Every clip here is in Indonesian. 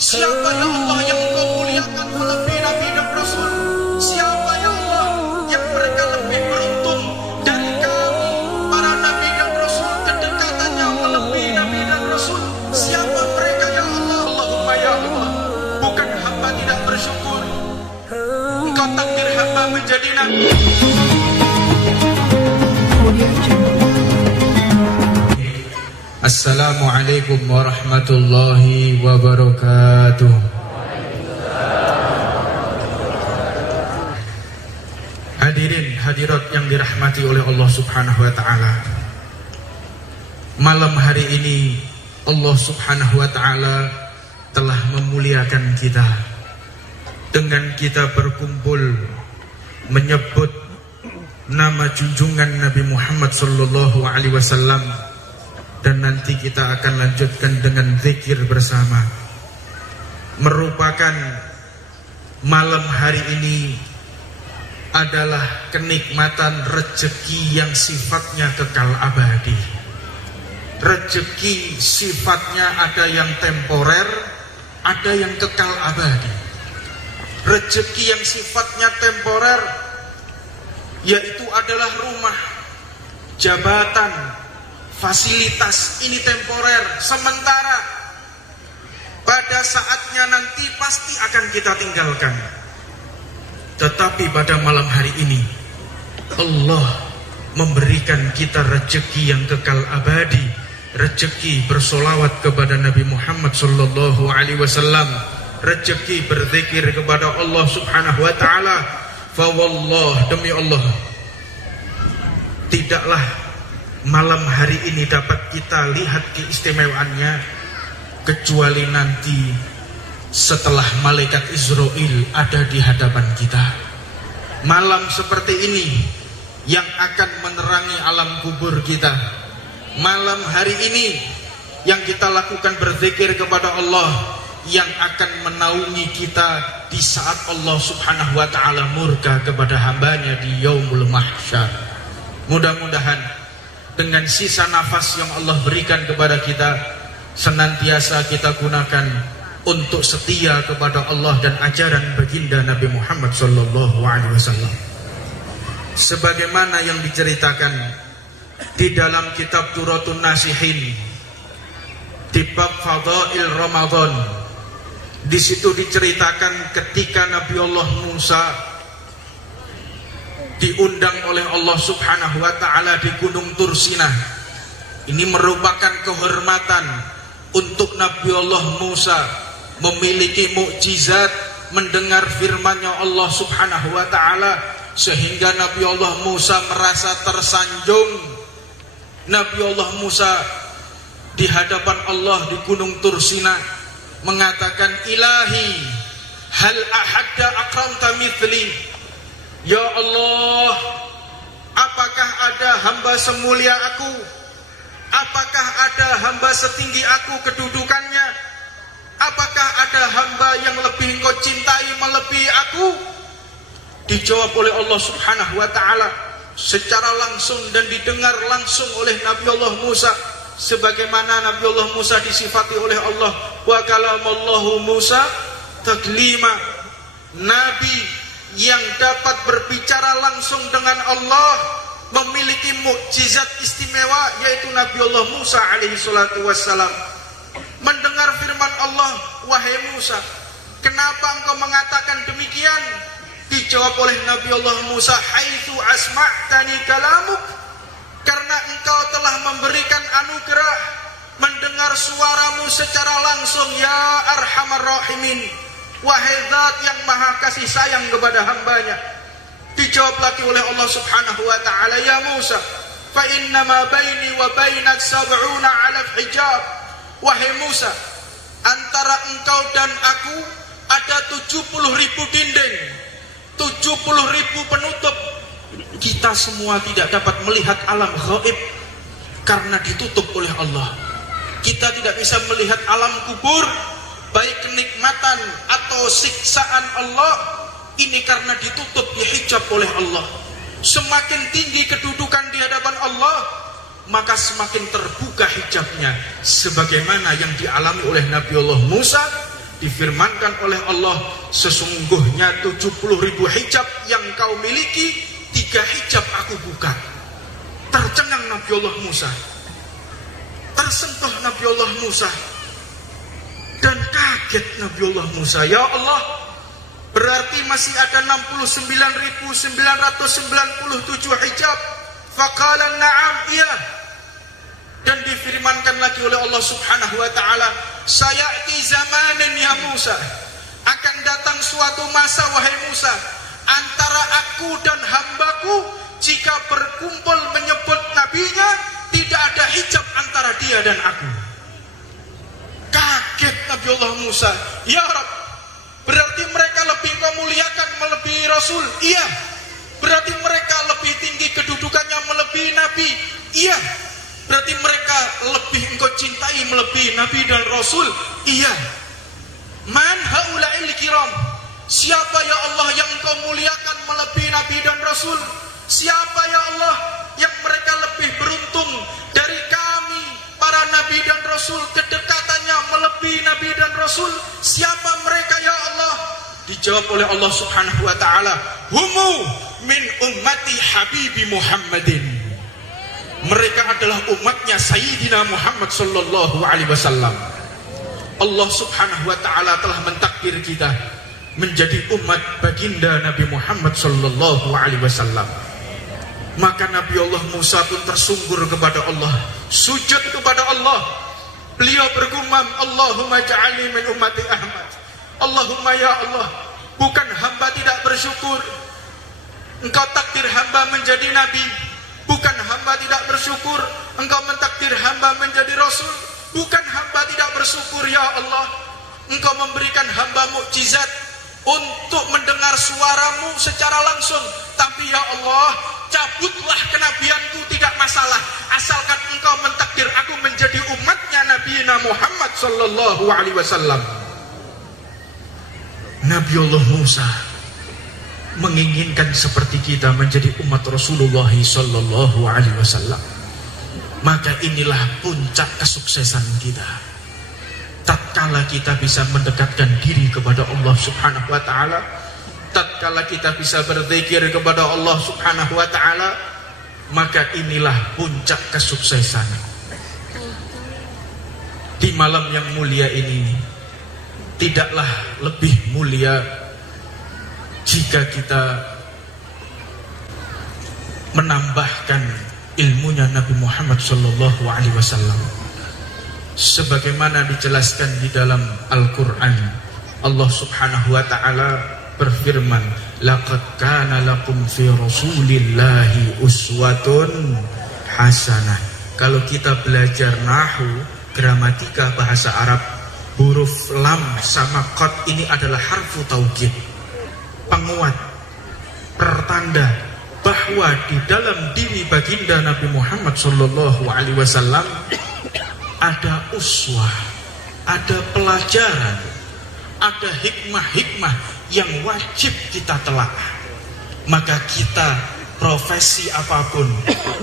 Siapa ya Allah yang Engkau muliakan melebihi Nabi dan Rasul? Siapa ya Allah yang mereka lebih beruntung dari kami para Nabi dan Rasul, kedekatannya melebihi Nabi dan Rasul? Siapa mereka ya Allah? Allahumma ya Allah, bukan hamba tidak bersyukur, Engkau takdir hamba menjadi Nabi. Assalamualaikum warahmatullahi wabarakatuh. Hadirin hadirat yang dirahmati oleh Allah Subhanahu wa taala. Malam hari ini Allah Subhanahu wa taala telah memuliakan kita dengan kita berkumpul menyebut nama junjungan Nabi Muhammad sallallahu alaihi wasallam. Dan nanti kita akan lanjutkan dengan zikir bersama. Merupakan malam hari ini adalah kenikmatan rezeki yang sifatnya kekal abadi. Rezeki sifatnya ada yang temporer, ada yang kekal abadi. Rezeki yang sifatnya temporer yaitu adalah rumah, jabatan, fasilitas, ini temporer, sementara. Pada saatnya nanti pasti akan kita tinggalkan. Tetapi pada malam hari ini Allah memberikan kita rezeki yang kekal abadi, rezeki bersolawat kepada Nabi Muhammad sallallahu alaihi wasallam, rezeki berzikir kepada Allah Subhanahu wa taala. Fa wallah, demi Allah, tidaklah malam hari ini dapat kita lihat keistimewaannya kecuali nanti setelah malaikat Israel ada di hadapan kita. Malam seperti ini yang akan menerangi alam kubur kita. Malam hari ini yang kita lakukan berzikir kepada Allah, yang akan menaungi kita di saat Allah Subhanahu wa taala murka kepada hambanya di yaumul mahsyar. Mudah-mudahan dengan sisa nafas yang Allah berikan kepada kita, senantiasa kita gunakan untuk setia kepada Allah dan ajaran baginda Nabi Muhammad sallallahu alaihi wasallam. Sebagaimana yang diceritakan di dalam kitab Turatun Nasihin di bab Fadail Ramadan, di situ diceritakan ketika Nabi Allah Musa diundang oleh Allah Subhanahu wa taala di Gunung Tursina. Ini merupakan kehormatan untuk Nabi Allah Musa, memiliki mukjizat mendengar firman-Nya Allah Subhanahu wa taala, sehingga Nabi Allah Musa merasa tersanjung. Nabi Allah Musa di hadapan Allah di Gunung Tursina mengatakan, Ilahi hal ahadda akramta mithli. Ya Allah, apakah ada hamba semulia aku? Apakah ada hamba setinggi aku kedudukannya? Apakah ada hamba yang lebih engkau cintai melebihi aku? Dijawab oleh Allah Subhanahu wa ta'ala secara langsung dan didengar langsung oleh Nabi Allah Musa, sebagaimana Nabi Allah Musa disifati oleh Allah, wa kalamallahu Musa taklima. Nabi yang dapat berbicara langsung dengan Allah, memiliki mukjizat istimewa, yaitu Nabi Allah Musa alaihi salatu wassalam. Mendengar firman Allah, wahai Musa, kenapa engkau mengatakan demikian? Dijawab oleh Nabi Allah Musa, haitsu asma'tani kalamuk, karena engkau telah memberikan anugerah mendengar suaramu secara langsung, ya arhamar rahimin, wahai zat yang maha kasih sayang kepada hambanya. Dijawab lagi oleh Allah Subhanahu wa ta'ala, ya Musa, fa innama baini wa bainak sab'una 'alaf hijab. Wahai Musa, antara engkau dan aku ada 70.000 dinding, 70.000 penutup. Kita semua tidak dapat melihat alam gaib karena ditutup oleh Allah. Kita tidak bisa melihat alam kubur, baik kenikmatan atau siksaan Allah, ini karena ditutup, dihijab oleh Allah. Semakin tinggi kedudukan di hadapan Allah, maka semakin terbuka hijabnya, sebagaimana yang dialami oleh Nabi Allah Musa difirmankan oleh Allah, sesungguhnya 70.000 hijab yang kau miliki, 3 hijab aku buka. Tercengang Nabi Allah Musa, tersentuh Nabi Allah Musa, dan kaget Nabi Allah Musa. Ya Allah, berarti masih ada 69.997 hijab. Faqala na'am, iya. Dan difirmankan lagi oleh Allah Subhanahu wa ta'ala, sayati zamanin ya Musa, akan datang suatu masa wahai Musa, antara aku dan hambaku jika berkumpul menyebut nabinya, tidak ada hijab antara dia dan aku. Kaget Nabi Allah Musa. Ya Rabb, berarti mereka lebih kau muliakan melebihi Rasul? Iya. Berarti mereka lebih tinggi kedudukannya melebihi Nabi? Iya. Berarti mereka lebih engkau cintai melebihi Nabi dan Rasul? Iya. Man haula'il kiram, siapa ya Allah yang engkau muliakan melebihi Nabi dan Rasul? Siapa ya Allah yang mereka lebih beruntung dari kami para Nabi dan Rasul, kedekatannya melebihi Nabi dan Rasul? Siapa mereka ya Allah? Dijawab oleh Allah Subhanahu wa ta'ala, humu min ummati habibi Muhammadin. Mereka adalah umatnya Sayyidina Muhammad sallallahu alaihi wasallam. Allah Subhanahu wa ta'ala telah mentakdir kita menjadi umat baginda Nabi Muhammad sallallahu alaihi wasallam. Maka Nabi Allah Musa pun tersungkur kepada Allah, sujud kepada Allah. Beliau bergumam, Allahumma ja'alni min ummati Ahmad. Allahumma ya Allah, bukan hamba tidak bersyukur, engkau takdir hamba menjadi nabi. Bukan hamba tidak bersyukur, engkau mentakdir hamba menjadi rasul. Bukan hamba tidak bersyukur ya Allah, engkau memberikan hamba mukjizat untuk mendengar suaramu secara langsung. Tapi ya Allah, cabutlah kenabianku, tidak masalah, asalkan engkau mentakdir aku menjadi umatnya Nabi Muhammad sallallahu alaihi wasallam. Nabi Allah Musa menginginkan seperti kita menjadi umat Rasulullah sallallahu alaihi wasallam. Maka inilah puncak kesuksesan kita. Tatkala kita bisa mendekatkan diri kepada Allah Subhanahu wa taala, tatkala kita bisa berzikir kepada Allah Subhanahu wa taala, maka inilah puncak kesuksesan. Di malam yang mulia ini, tidaklah lebih mulia jika kita menambahkan ilmunya Nabi Muhammad sallallahu alaihi wasallam. Sebagaimana dijelaskan di dalam Al-Qur'an, Allah Subhanahu wa taala berfirman, laqad kana lakum fi rasulillahi uswatun hasanah. Kalau kita belajar nahwu, gramatika bahasa Arab, huruf lam sama qad ini adalah harfu taukid, penguat, pertanda bahwa di dalam diri baginda Nabi Muhammad sallallahu alaihi wasallam ada uswah, ada pelajaran, ada hikmah-hikmah yang wajib kita telaah. Maka kita profesi apapun,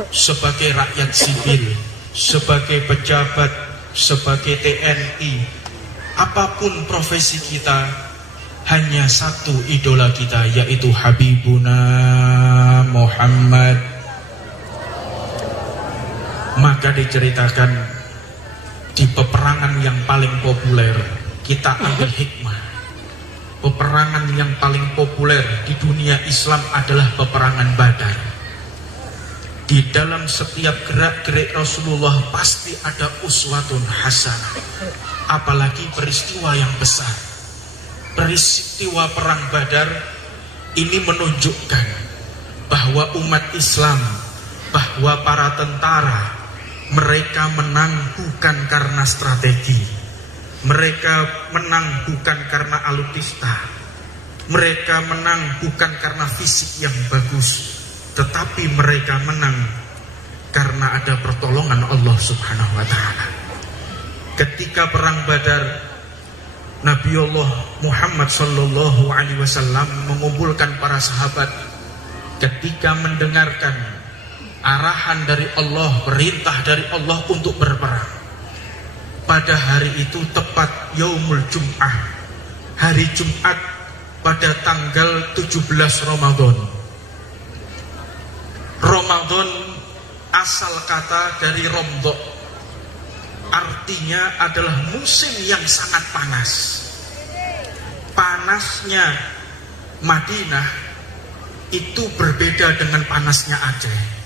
sebagai rakyat sipil, sebagai pejabat, sebagai TNI, apapun profesi kita, hanya satu idola kita, yaitu Habibuna Muhammad. Maka diceritakan di peperangan yang paling populer, kita ambil hikmah. Peperangan yang paling populer di dunia Islam adalah peperangan Badar. Di dalam setiap gerak-gerik Rasulullah pasti ada uswatun hasanah. Apalagi peristiwa yang besar, peristiwa perang Badar ini menunjukkan bahwa umat Islam, bahwa para tentara, mereka menang bukan karena strategi, mereka menang bukan karena alutsista, mereka menang bukan karena fisik yang bagus, tetapi mereka menang karena ada pertolongan Allah Subhanahu wa ta'ala. Ketika perang Badar, Nabi Allah Muhammad sallallahu alaihi wasallam mengumpulkan para sahabat. Ketika mendengarkan arahan dari Allah, perintah dari Allah untuk berperang, pada hari itu tepat Yaumul Jum'ah, hari Jumat pada tanggal 17 Ramadan. Ramadan asal kata dari romdok, artinya adalah musim yang sangat panas. Panasnya Madinah itu berbeda dengan panasnya Aceh.